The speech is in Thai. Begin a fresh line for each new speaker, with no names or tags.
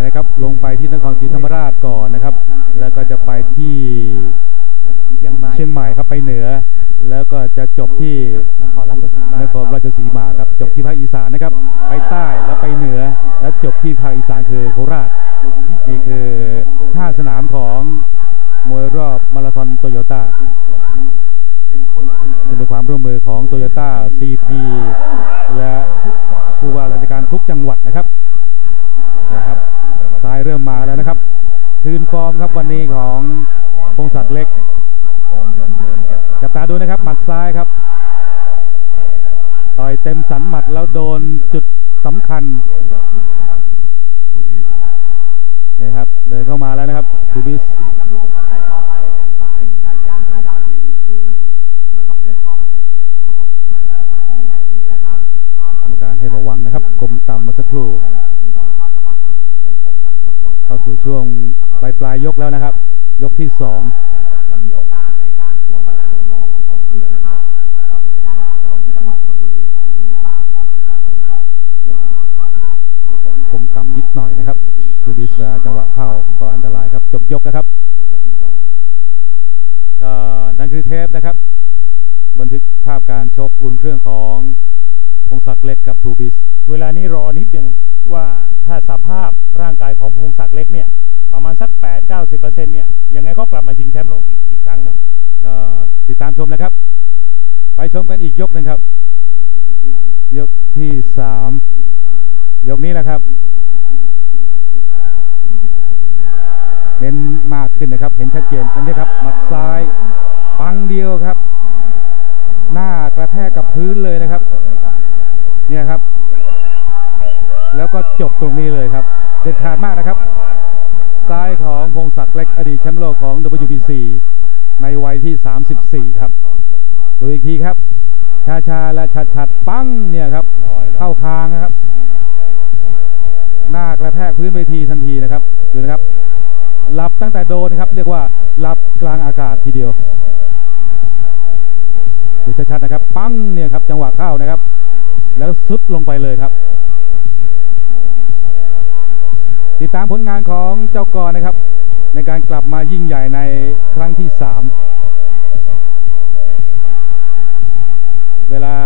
ายๆนะครับ ลงไปที่นครศรีธรรมราชก่อนนะครับ แล้วก็จะไปที่
เชียงใหม่
เชียงใหม่ครับไปเหนือ แล้วก็จะจบที่
นครราชสีมาน
ครราชสีมาครับจบที่ภาคอีสานนะครับ ไปใต้แล้วไปเหนือ แล้วจบที่ภาคอีสานคือโคราชนี่คือ5สนามของมวยรอบมาราธอนโตโยต้าซึ่งเป็นความร่วมมือของโตโยต้า CP และผู้ว่าราชการทุกจังหวัดนะครับนะครับซ้ายเริ่มมาแล้วนะครับ คืนฟอร์มครับวันนี้ของพงศักดิ์เล็ก จับตาดูนะครับหมัดซ้ายครับ ต่อยเต็มสันหมัดแล้วโดนจุดสำคัญเนี่ยครับเดินเข้ามาแล้วนะครับทูบิสกรรมการให้ระวังนะครับกลมต่ำมาสักครู่ เข้าสู่ช่วง ปลายปลายๆยกแล้วนะครับ ยกที่สองคมต่ำนิดหน่อยนะครับทูบิสเวลาจังหวะเข้าก็อันตรายครับ จบยกนะครับก็นั่นคือเทปนะครับ บันทึกภาพการชกอุ่นเครื่องของพงศักดิ์เล็กกับทูบิส
เวลานี้รอนิดหนึ่งว่าถ้าสภาพร่างกายของพงศักดิ์เล็กเนี่ย ประมาณสัก 8-90%เนี่ยยังไงก็กลับมาชิงแชมป์โลกอีกอีกครั้งหนึ่ง
ก็ติดตามชมนะครับ ไปชมกันอีกยกหนึ่งครับ ยกที่สามยกนี้แหละครับ เน้นมากขึ้นนะครับ เห็นชัดเจนกันนี้ครับหมัดซ้ายปังเดียวครับ หน้ากระแทกกับพื้นเลยนะครับ เนี่ยครับ แล้วก็จบตรงนี้เลยครับ เด็ดขาดมากนะครับ ซ้ายของพงศักดิ์เล็กอดีตแชมป์โลกของ WBC ในวัยที่ 34 ครับดูอีกทีครับ ชาชาและชัดชัดปั้งเนี่ยครับเข้าคางนะครับ หน้ากระแทกพื้นเวทีทันทีนะครับดูนะครับ หลับตั้งแต่โดนนะครับ เรียกว่าหลับกลางอากาศทีเดียวดูชัดๆนะครับ ปั้งเนี่ยครับจังหวะเข้านะครับ แล้วซุดลงไปเลยครับ ติดตามผลงานของเจ้ากรนะครับ ในการกลับมายิ่งใหญ่ในครั้งที่ 3 เวลา